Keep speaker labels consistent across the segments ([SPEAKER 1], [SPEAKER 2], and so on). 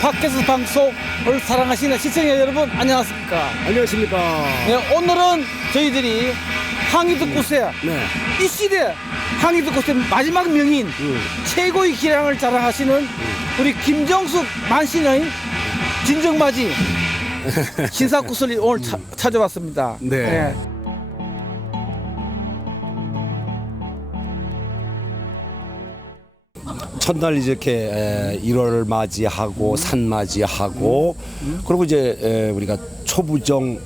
[SPEAKER 1] 팟캐스트 방송을 사랑하시는 시청자 여러분 안녕하십니까
[SPEAKER 2] 안녕하십니까.
[SPEAKER 1] 네, 오늘은 저희들이 항이득고세
[SPEAKER 2] 네.
[SPEAKER 1] 이 시대 항이득고세 마지막 명인
[SPEAKER 2] 음.
[SPEAKER 1] 최고의 기량을 자랑하시는 우리 김정숙 만신의 진정맞이 신사구슬이 오늘 차- 찾아왔습니다
[SPEAKER 2] 네. 첫날 이렇게 에, 1월을 맞이하고 산 맞이하고 그리고 이제 에, 우리가 초부정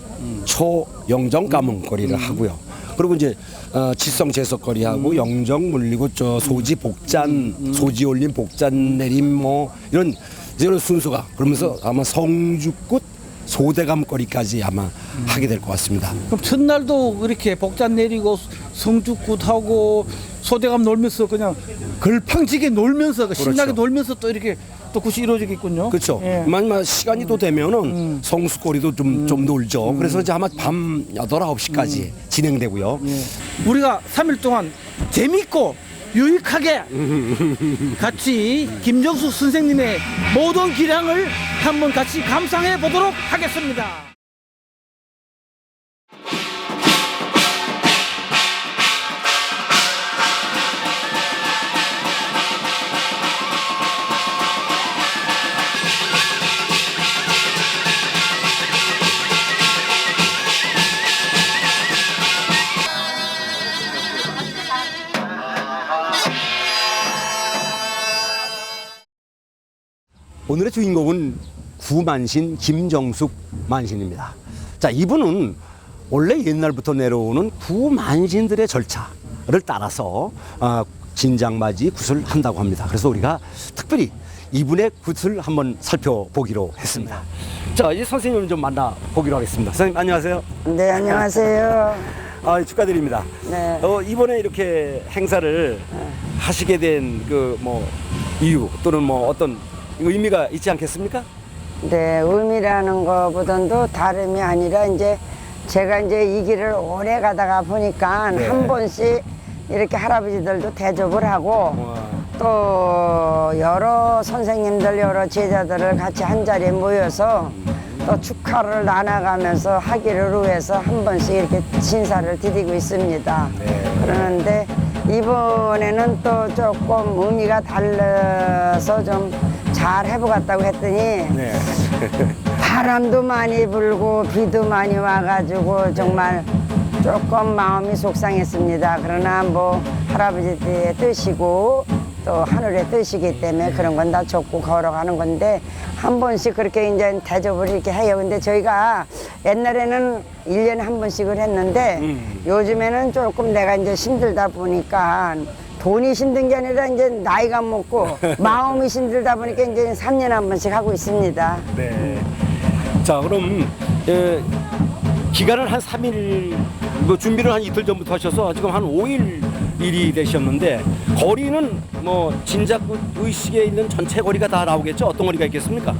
[SPEAKER 2] 초영정 가문거리를 하고요. 그리고 이제 어, 칠성 제석거리하고 영정 물리고 저 소지 복잔 소지 올림 복잔 내림 뭐 이런 이런 순서가 그러면서 아마 성주꽃 소대감거리까지 아마 하게 될 것 같습니다.
[SPEAKER 1] 그럼 첫날도 이렇게 복잔 내리고 성주굿하고 소대감 놀면서 그냥 걸팡지게 놀면서 그 신나게
[SPEAKER 2] 그렇죠.
[SPEAKER 1] 놀면서 또 이렇게 또 굿이 이루어지겠군요.
[SPEAKER 2] 그렇죠.
[SPEAKER 1] 예.
[SPEAKER 2] 만약 시간이 또 되면은 성수거리도 좀, 좀 놀죠. 그래서 이제 아마 밤 8, 9시까지 진행되고요.
[SPEAKER 1] 우리가 3일 동안 재밌고 유익하게 같이 김정수 선생님의 모든 기량을 한번 같이 감상해 보도록 하겠습니다.
[SPEAKER 2] 오늘의 주인공은 구만신 김정숙 만신입니다. 자, 이분은 원래 옛날부터 내려오는 구만신들의 절차를 따라서 어, 진장맞이 굿을 한다고 합니다. 그래서 우리가 특별히 이분의 굿을 한번 살펴보기로 했습니다. 자, 이제 선생님 좀 만나 보기로 하겠습니다. 선생님 안녕하세요.
[SPEAKER 3] 네, 안녕하세요.
[SPEAKER 2] 아, 축하드립니다.
[SPEAKER 3] 네.
[SPEAKER 2] 어, 이번에 이렇게 행사를 하시게 된 그 뭐 이유 또는 뭐 어떤 의미가 있지 않겠습니까?
[SPEAKER 3] 네, 의미라는 것보다도 다름이 아니라 이제 제가 이제 이 길을 오래 가다가 보니까
[SPEAKER 2] 네.
[SPEAKER 3] 한 번씩 이렇게 할아버지들도 대접을 하고
[SPEAKER 2] 와.
[SPEAKER 3] 또 여러 선생님들, 여러 제자들을 같이 한 자리에 모여서 또 축하를 나눠가면서 하기를 위해서 한 번씩 이렇게 신사를 드리고 있습니다.
[SPEAKER 2] 네.
[SPEAKER 3] 그러는데 이번에는 또 조금 의미가 달라서 좀 잘 해보겠다고 했더니
[SPEAKER 2] 네.
[SPEAKER 3] 바람도 많이 불고 비도 많이 와가지고 정말 조금 마음이 속상했습니다. 그러나 뭐 할아버지의 뜻이고 또 하늘의 뜻이기 때문에 그런 건다 적고 걸어가는 건데 한 번씩 그렇게 이제 대접을 이렇게 해요. 근데 저희가 옛날에는 일년에한 번씩을 했는데
[SPEAKER 2] 음.
[SPEAKER 3] 요즘에는 조금 내가 이제 힘들다 보니까 돈이 힘든 게 아니라 이제 나이가 먹고 마음이 힘들다 보니까 이제 삼년에한 번씩 하고 있습니다.
[SPEAKER 2] 네. 자, 그럼 에, 기간을 한 3일 뭐 준비를 한 이틀 전부터 하셔서 지금 한 5일 일이 되셨는데 거리는 뭐 진작구 의식에 있는 전체 거리가 다 나오겠죠? 어떤 거리가 있겠습니까?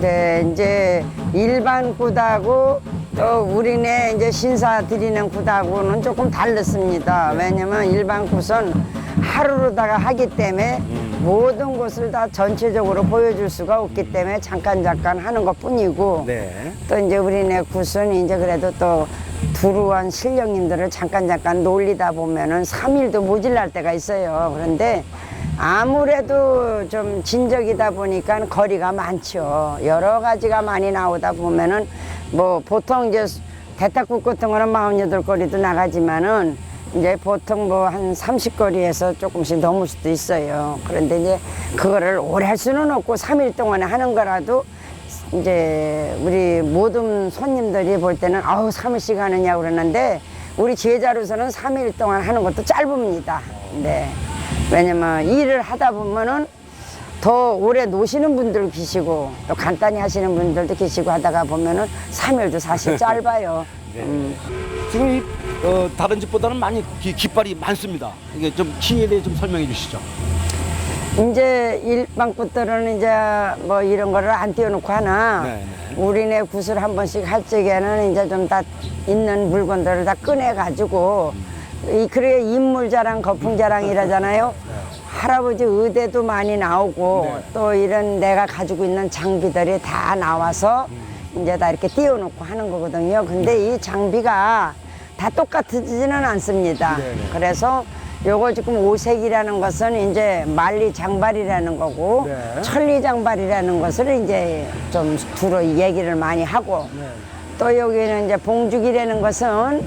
[SPEAKER 3] 네, 이제 일반 굿하고 또 우리네 이제 신사 드리는 굿하고는 조금 다르습니다. 왜냐면 일반 굿은 하루로다가 하기 때문에 모든 곳을 다 전체적으로 보여줄 수가 없기 때문에 잠깐 잠깐 하는 것 뿐이고
[SPEAKER 2] 네.
[SPEAKER 3] 또 이제 우리네 굿은 이제 그래도 또 두루한 실령님들을 잠깐 잠깐 놀리다 보면은 삼일도 모질랄 때가 있어요. 그런데 아무래도 좀 진적이다 보니까 거리가 많죠. 여러 가지가 많이 나오다 보면은 뭐 보통 이제 대탁국 같은 거는 48거리도 나가지만은 이제 보통 뭐한 30거리에서 조금씩 넘을 수도 있어요. 그런데 이제 그거를 오래 할 수는 없고 삼 일 동안에 하는 거라도 이제 우리 모든 손님들이 볼 때는 아우 3일씩 하느냐고 그러는데 우리 제자로서는 3일 동안 하는 것도 짧습니다. 네. 왜냐면 일을 하다 보면은 더 오래 노시는 분들 계시고 또 간단히 하시는 분들도 계시고 하다가 보면은 3일도 사실 짧아요. 음.
[SPEAKER 2] 지금 이 어, 다른 집보다는 많이 기, 깃발이 많습니다. 이게 좀 키에 대해 좀 설명해 주시죠.
[SPEAKER 3] 이제 일방꾼들은 이제 뭐 이런 거를 안 띄워놓고 하나
[SPEAKER 2] 네, 네.
[SPEAKER 3] 우리네 굿을 한 번씩 할 적에는 이제 좀 다 있는 물건들을 다 꺼내 가지고 이 그래 인물 자랑 거품 자랑 이라잖아요 할아버지 의대도 많이 나오고
[SPEAKER 2] 네.
[SPEAKER 3] 또 이런 내가 가지고 있는 장비들이 다 나와서 이제 다 이렇게 띄워놓고 하는 거거든요. 근데 이 장비가 다 똑같지는 않습니다.
[SPEAKER 2] 네, 네.
[SPEAKER 3] 그래서 요거 지금 오색이라는 것은 이제 만리 장발이라는 거고
[SPEAKER 2] 네.
[SPEAKER 3] 천리 장발이라는 것을 이제 좀 두루 얘기를 많이 하고 또 여기는 이제 봉죽이라는 것은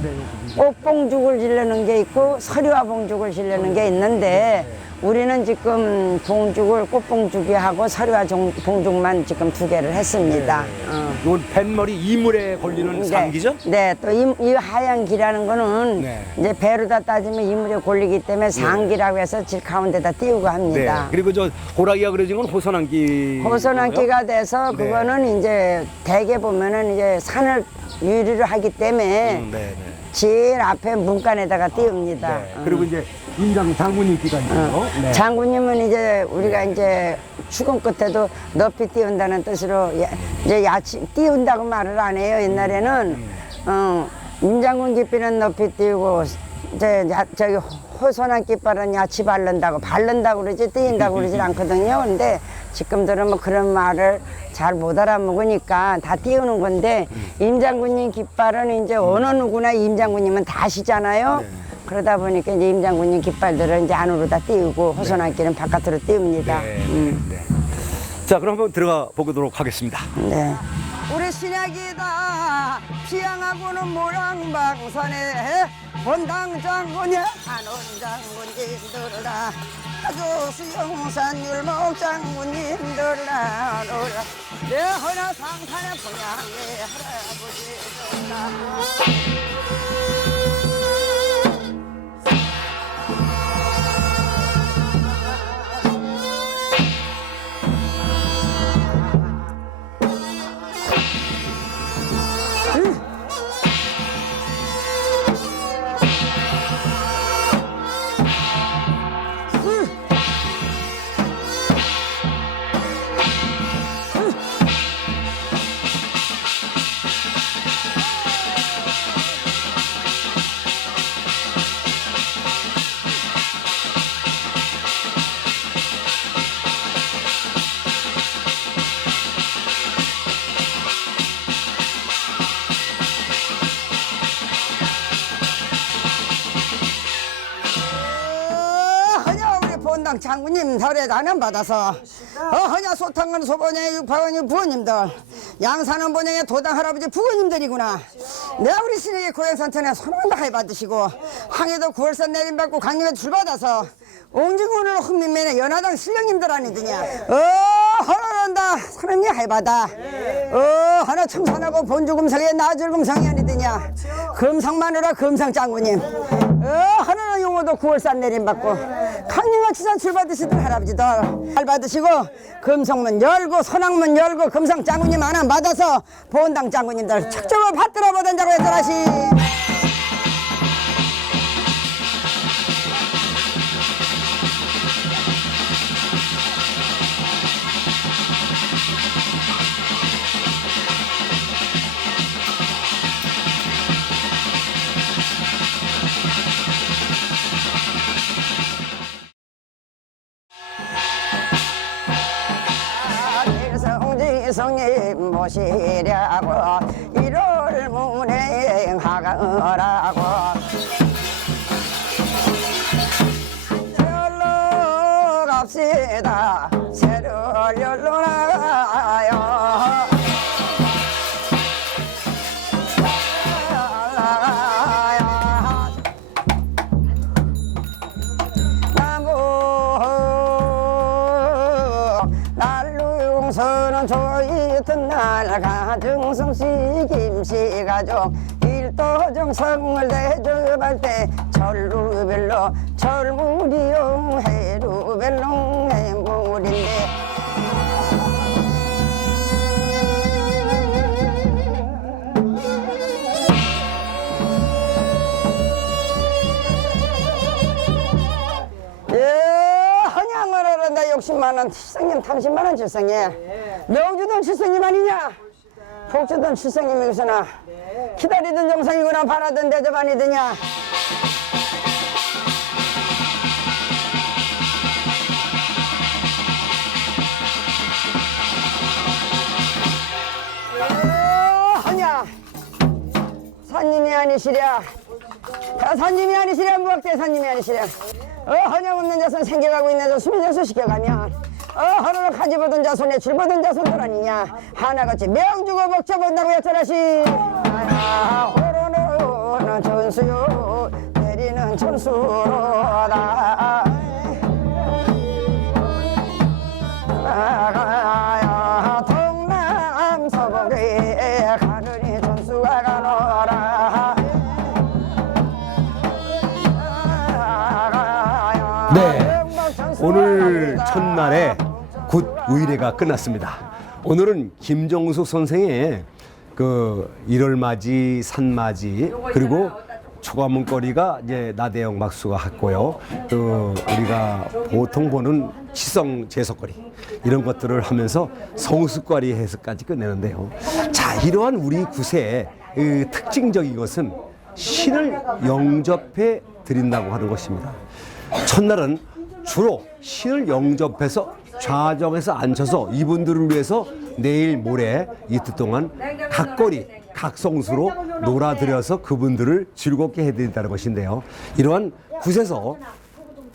[SPEAKER 3] 꽃봉죽을 지르는 게 있고 서리와 봉죽을 지르는 게 있는데 우리는 지금 봉죽을 꽃봉죽이 하고 서리와 종- 봉죽만 지금 두 개를 했습니다. 어.
[SPEAKER 2] 요 뱃머리 이물에 걸리는 상기죠?
[SPEAKER 3] 네, 또 이 하얀 기라는 거는
[SPEAKER 2] 네.
[SPEAKER 3] 이제 배로 다 따지면 이물에 골리기 때문에 상기라고 해서 질 가운데다 띄우고
[SPEAKER 2] 네.
[SPEAKER 3] 합니다.
[SPEAKER 2] 그리고 저 호랑이가 그려진 건 호선한기.
[SPEAKER 3] 호선한기가 돼서
[SPEAKER 2] 네.
[SPEAKER 3] 그거는 이제 대개 보면은 이제 산을 유리로 하기 때문에
[SPEAKER 2] 음, 네, 네.
[SPEAKER 3] 제일 앞에 문간에다가 띄웁니다.
[SPEAKER 2] 네. 그리고 이제 인장 장군님기가 있죠. 네.
[SPEAKER 3] 장군님은 이제 우리가 이제 죽음 끝에도 높이 띄운다는 뜻으로 야- 이제 야치 띄운다고 말을 안 해요. 옛날에는 어, 임장군 깃발은 높이 띄우고 이제 야, 저기 호선한 깃발은 야치 바른다고 바른다고 그러지 띄인다고 그러질 않거든요. 근데 지금들은 뭐 그런 말을 잘 못 알아먹으니까 다 띄우는 건데 임장군님 깃발은 이제 어느 누구나 임장군님은 다 아시잖아요. 그러다 보니까 이제 임장군님 깃발들을 이제 안으로 다 띄우고 호선한 길은 바깥으로 띄웁니다.
[SPEAKER 2] 네,
[SPEAKER 3] 음.
[SPEAKER 2] 네, 네. 자, 그럼 한번 들어가 보도록 하겠습니다.
[SPEAKER 3] 네. 우리 신약이다 피양하고는 모랑방산에 본당 장군이 안원 장군님들라 아주 수영산 율목 장군님들라 놀라 내 허나 상산에 분양의 할아버지들라 500안원 받아서. 어, 허냐 소탕은 소번영의 육파원이 부모님들. 양산은 번영의 도당 할아버지 부모님들이구나. 내 우리 시댁의 고향산천에 소문도 하이 받으시고 항해도 9월산 내림받고 강릉에 출받아서 옹진군으로 흥민면에 연하당 신령님들 아니더냐. 어 허락한다. 사람이 해봐다. 어 하나 청산하고 본주금성에 나줄금성이 아니더냐. 금성마누라 금성장군님. 어 하나는 용어도 구월산 내림받고. 강림과 치산 출받으시던 할아버지들 잘 받으시고 금성문 열고 선악문 열고 금상장군님 하나 받아서 본당 장군님들 척적을 받들어 보던 자고 해설하시 성지성님 모시려고 일월 문에 하가라고. 열로 갑시다. 새를 열로 나가요 조이던 날 가정성씨 김씨 가족. 일도정 성을 대접할 때 철루별로 철무리용 해루별로 해물인데. 예, 헌양을 하란다. 60만 원, 칠성님 30만 원 칠성에 명주 복주던 실성님 아니냐? 복주던 실성님이구나. 기다리던 정상이구나 바라던 대접 아니더냐? 어, 허냐 산님이 아니시랴 다산님이 아니시랴 무학대산님이 아니시랴 어 허냐 없는 자손 생겨가고 있는 자손 수민 자손 시켜가면 어 하늘을 가지보던 자손에 줄보던 자손들 아니냐? 하나같이 명주고 먹쳐본다고 여쭤라시. 아, 호로는 전수요. 내리는 천수로다. 아가야 동남 서북에 가느니 전수가 가노라
[SPEAKER 2] 오늘 첫날에 굿 의례가 끝났습니다. 오늘은 김정숙 선생의 그 일월맞이, 산맞이 그리고 초가문거리가 이제 나대영 막수가 했고요. 그 우리가 보통 보는 시성 제석거리 이런 것들을 하면서 성수거리 해서까지 끝내는데요. 자, 이러한 우리 구세의 그 특징적인 것은 신을 영접해 드린다고 하는 것입니다. 첫날은 주로 신을 영접해서 좌정에서 앉혀서 이분들을 위해서 내일 모레 이틀 동안 각거리 각성수로 놀아드려서 그분들을 즐겁게 해드린다는 것인데요. 이러한 굿에서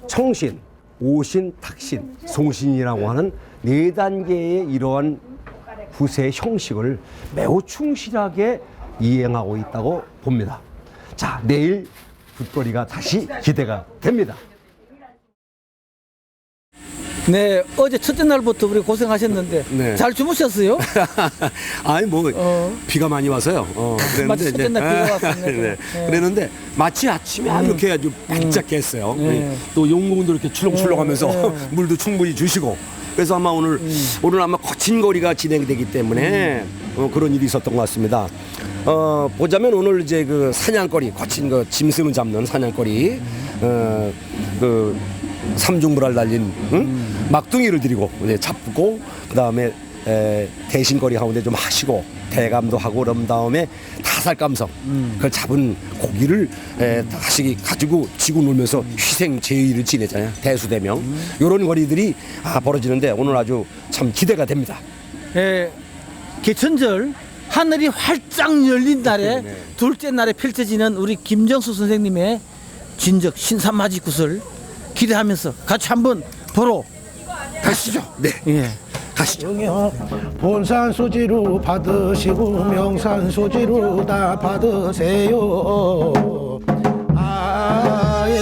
[SPEAKER 2] 청신, 오신, 탁신, 송신이라고 하는 네 단계의 이러한 굿의 형식을 매우 충실하게 이행하고 있다고 봅니다. 자, 내일 굿거리가 다시 기대가 됩니다.
[SPEAKER 1] 네, 어제 첫째 날부터 우리 고생하셨는데
[SPEAKER 2] 네.
[SPEAKER 1] 잘 주무셨어요?
[SPEAKER 2] 아니 뭐
[SPEAKER 1] 어.
[SPEAKER 2] 비가 많이 와서요. 어,
[SPEAKER 1] 마치
[SPEAKER 2] 그랬는데
[SPEAKER 1] 첫째 날 비가 왔었네.
[SPEAKER 2] 네.
[SPEAKER 1] 네.
[SPEAKER 2] 그랬는데 마치 아침에 이렇게 아주 바짝 깼어요.
[SPEAKER 1] 네.
[SPEAKER 2] 또 용궁도 이렇게 출렁출렁하면서
[SPEAKER 1] 네.
[SPEAKER 2] 물도 충분히 주시고. 그래서 아마 오늘 오늘 아마 거친 거리가 진행되기 때문에 어, 그런 일이 있었던 것 같습니다. 어, 보자면 오늘 이제 그 사냥거리 거친 그 짐승을 잡는 사냥거리 어, 그 삼중불알 달린 응? 막둥이를 드리고 이제 잡고 그 다음에 대신거리 가운데 좀 하시고 대감도 하고 그런 다음에 타살감성. 그걸 잡은 고기를 에, 다시 가지고 지고 놀면서 희생 제의를 지내잖아요. 대수대명. 요런 거리들이 아, 벌어지는데 오늘 아주 참 기대가 됩니다.
[SPEAKER 1] 예, 개천절 하늘이 활짝 열린 날에
[SPEAKER 2] 네.
[SPEAKER 1] 둘째 날에 펼쳐지는 우리 김정수 선생님의 진적 신산맞이 굿을 기대하면서 같이 한번 보러
[SPEAKER 2] 가시죠. 네,
[SPEAKER 1] 예.
[SPEAKER 2] 가시죠.
[SPEAKER 4] 본산 소지로 받으시고 명산 소지로 다 받으세요. 아예.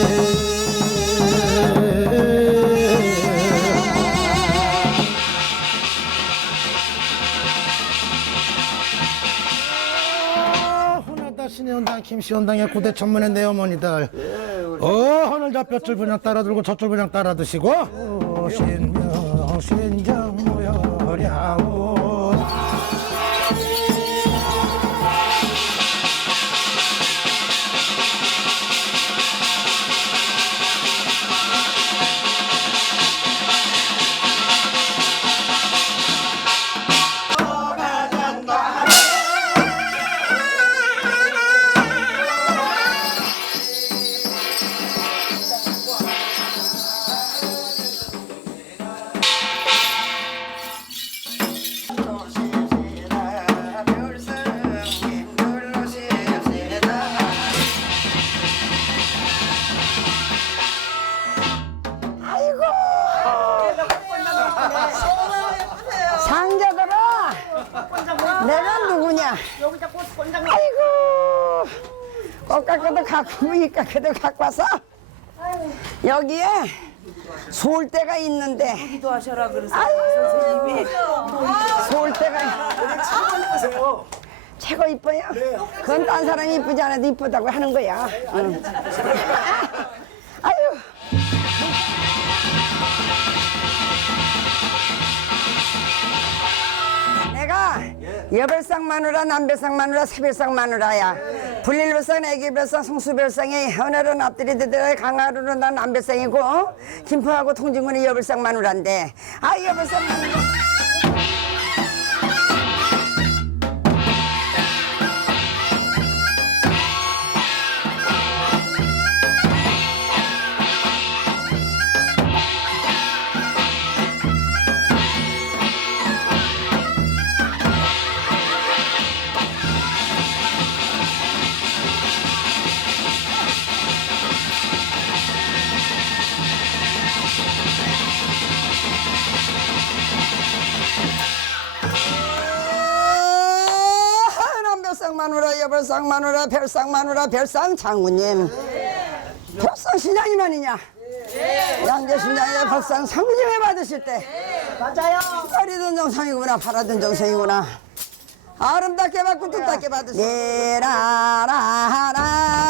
[SPEAKER 4] 혼났다 신의원당 김시원당의 고대 천문의 내 어머니들 어 오늘 저뼈줄 분양 따라 들고 저줄 분양 따라 드시고 어, 신
[SPEAKER 3] 깎아도 갖고 왔어 여기에 솔대가 있는데.
[SPEAKER 5] 기도하셔라 그러세요.
[SPEAKER 3] 아유. 솔대가 최고 이뻐요. 그건 딴 사람이 이쁘지 않아도 이쁘다고 하는 거야. 응. 아유. 내가 여별상 마누라 남별상 마누라 세별상 마누라야 불릴별상 애기별상 성수별상에 오늘은 앞들이 드들어 강하루는 난 남별상이고 김포하고 통진군이 여별상 마누라인데 아 여별상 마누라 별상 마누라 별상 마누라 별상 장군님. 별상 신장이만이냐? 양재 신장의 별상 상군님에 받으실 때. 맞아요. 파리든 정상이구나 파라든 정상이구나. 아름답게 받고 뜻답게 받으실 때 내라라라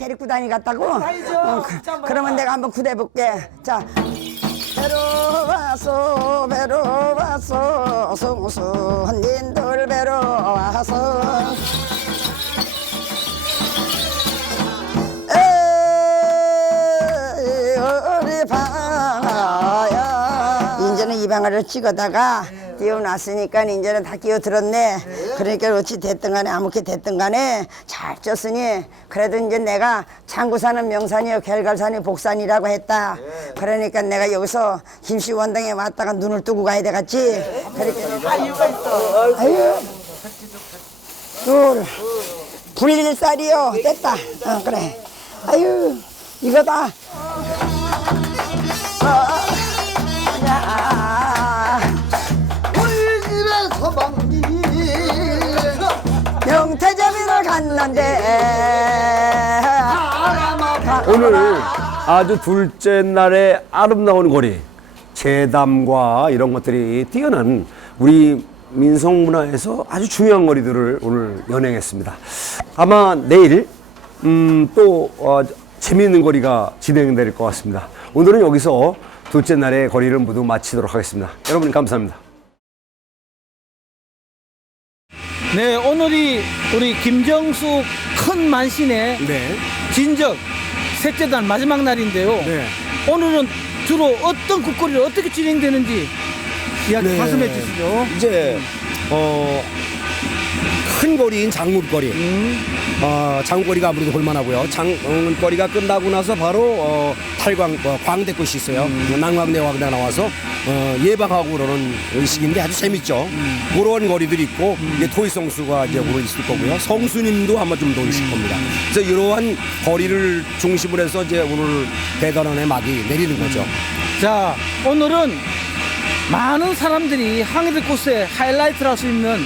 [SPEAKER 3] 데리고 다니겠다고? 어, 그, 그러면 내가 한번 구대볼게. 자. 배로 와서 배로 와서 송수헌님들 배로 와서. 에이 우리 방아야? 이제는 이 방아를 찍어다가 띄워놨으니까 이제는 다 끼어들었네. 그러니까 어찌 됐든 간에 아무렇게 됐든 간에 잘 쪘으니 그래도 이제 내가 장구산은 명산이요 결갈산이 복산이라고 했다. 그러니까 내가 여기서 김씨 원당에 왔다가 눈을 뜨고 가야 되겠지. 그러니까 이유가 있어. 아유. 둘. 불일살이요. 됐다. 어 그래. 아유 이거다. 어, 야. 태점이를 갔는데
[SPEAKER 2] 오늘 아주 둘째 날의 아름다운 거리 재담과 이런 것들이 뛰어난 우리 민속 문화에서 아주 중요한 거리들을 오늘 연행했습니다. 아마 내일 음, 또 어, 재미있는 거리가 진행될 것 같습니다. 오늘은 여기서 둘째 날의 거리를 모두 마치도록 하겠습니다. 여러분 감사합니다.
[SPEAKER 1] 네, 오늘이 우리 김정수 큰 만신의
[SPEAKER 2] 네.
[SPEAKER 1] 진적 셋째 달 마지막 날인데요.
[SPEAKER 2] 네.
[SPEAKER 1] 오늘은 주로 어떤 국거리를 어떻게 진행되는지 이야기
[SPEAKER 2] 네.
[SPEAKER 1] 말씀해 주시죠.
[SPEAKER 2] 이제 어, 큰 거리인 장문거리. 어, 장거리가 아무래도 볼만하고요. 장거리가 끝나고 나서 바로 어, 탈광 어, 광대꽃이 있어요. 난광대 왕대 나와서 어, 예방하고 그러는 의식인데 아주 재밌죠. 그런 거리들이 있고 이제 토이성수가 이제 오늘 있을 거고요. 성수님도 아마 좀 더 있을 겁니다. 그래서 이러한 거리를 중심으로 해서 이제 오늘 대단원의 막이 내리는 거죠.
[SPEAKER 1] 자, 오늘은 많은 사람들이 항해들 곳에 하이라이트를 할 수 있는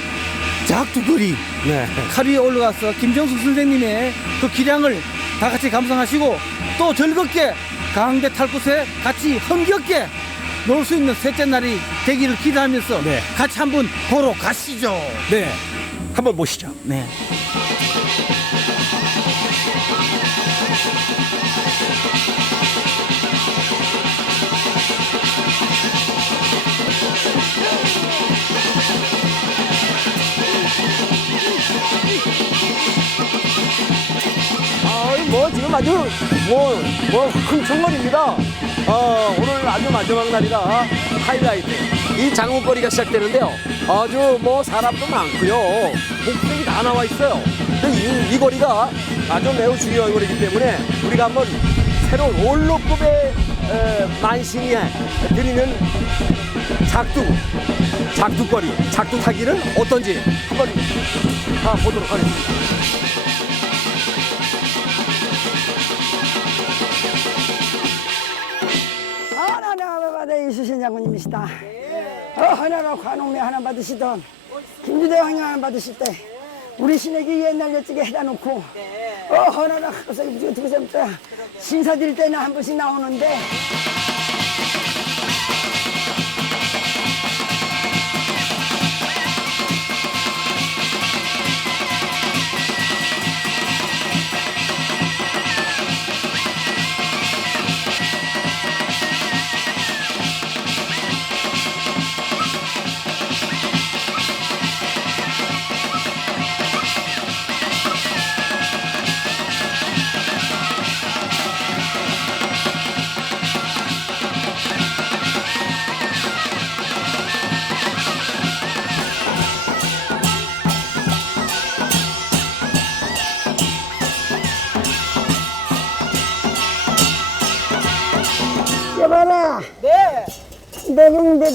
[SPEAKER 1] 작두거리
[SPEAKER 2] 네.
[SPEAKER 1] 칼 위에 올라가서 김정숙 선생님의 그 기량을 다 같이 감상하시고 또 즐겁게 강대 탈 곳에 같이 흥겹게 놀 수 있는 셋째 날이 되기를 기대하면서
[SPEAKER 2] 네.
[SPEAKER 1] 같이 한번 보러 가시죠.
[SPEAKER 2] 네. 한번 보시죠.
[SPEAKER 1] 네.
[SPEAKER 2] 지금 아주 뭐 뭐 흥청거립니다. 어, 오늘 아주 마지막 날이라 하이라이트. 이 장문거리가 시작되는데요. 아주 뭐 사람도 많고요. 목색이 다 나와 있어요. 이, 이 거리가 아주 매우 중요한 거리이기 때문에 우리가 한번 새로운 올로급의 에, 만신이에 드리는 작두, 작두거리, 작두 타기는 어떤지 한번 가보도록 하겠습니다.
[SPEAKER 3] 감사합니다. 어, 하나로 관홍매 하나 받으시던 김주대 왕님 하나 받으실 때 우리 신에게 옛날 여찌게 해다 놓고 어, 하나로 가서 어떻게 잡자 신사 드릴 때는 한 번씩 나오는데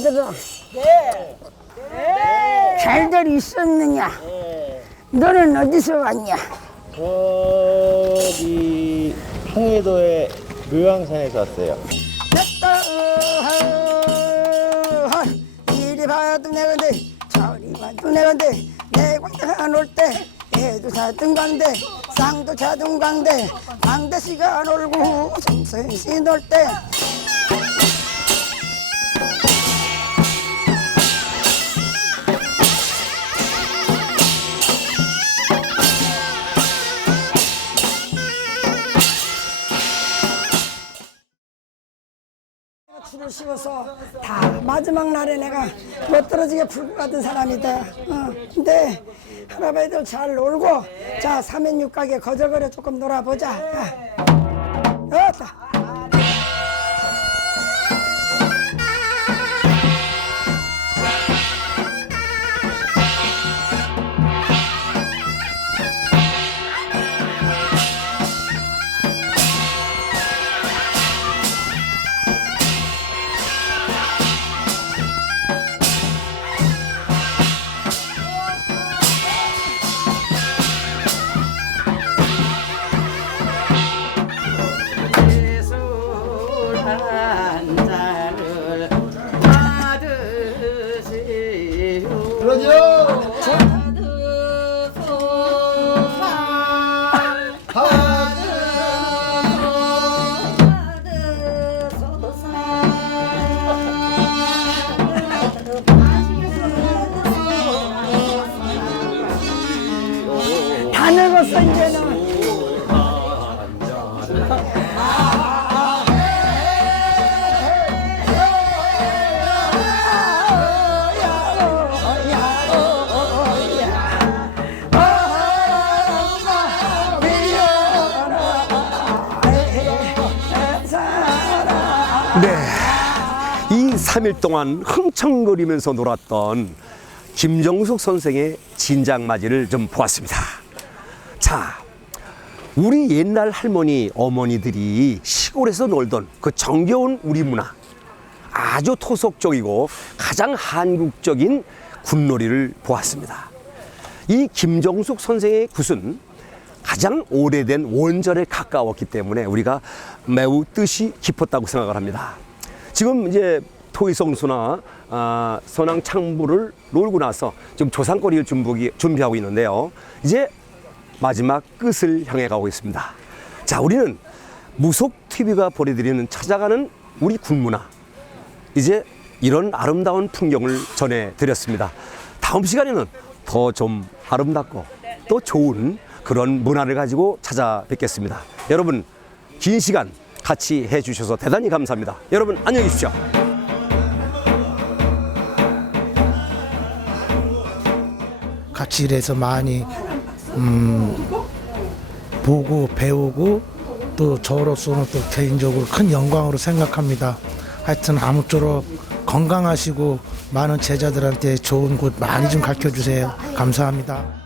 [SPEAKER 3] 형제들아. 네. 잘들 있었느냐? 너는 어디서 왔냐?
[SPEAKER 6] 저기 항해도의 묘양산에서 왔어요.
[SPEAKER 3] 됐다. 이리 봐도 내 건데 저리 봐도 내 건데 내 광대가 놀때 애도 자든 광대 쌍도 자든 광대 광대씨가 놀고 성선씨 놀때 줄을 씌워서 다 마지막 날에 내가 못 떨어지게 풀고 가던 사람이다. 어, 근데 할아버지들 잘 놀고 자 삼연육각에 거저거려 조금 놀아보자. 야. 다 늙었어 이제는.
[SPEAKER 2] 네. 이 3일 동안 흥청거리면서 놀았던 김정숙 선생의 진장맞이를 좀 보았습니다. 자, 우리 옛날 할머니, 어머니들이 시골에서 놀던 그 정겨운 우리 문화. 아주 토속적이고 가장 한국적인 굿놀이를 보았습니다. 이 김정숙 선생의 굿은 가장 오래된 원전에 가까웠기 때문에 우리가 매우 뜻이 깊었다고 생각을 합니다. 지금 이제 토이성수나 아, 선왕 창부를 놀고 나서 지금 조상거리를 준비하고 있는데요. 이제 마지막 끝을 향해 가고 있습니다. 자, 우리는 무속 TV가 보내드리는 찾아가는 우리 군문화. 이제 이런 아름다운 풍경을 전해드렸습니다. 다음 시간에는 더 좀 아름답고 또 좋은 그런 문화를 가지고 찾아뵙겠습니다. 여러분, 긴 시간 같이 해주셔서 대단히 감사합니다. 여러분, 안녕히 계십시오.
[SPEAKER 4] 같이 일해서 많이 음, 보고 배우고 또 저로서는 또 개인적으로 큰 영광으로 생각합니다. 하여튼 아무쪼록 건강하시고 많은 제자들한테 좋은 곳 많이 좀 가르쳐 주세요. 감사합니다.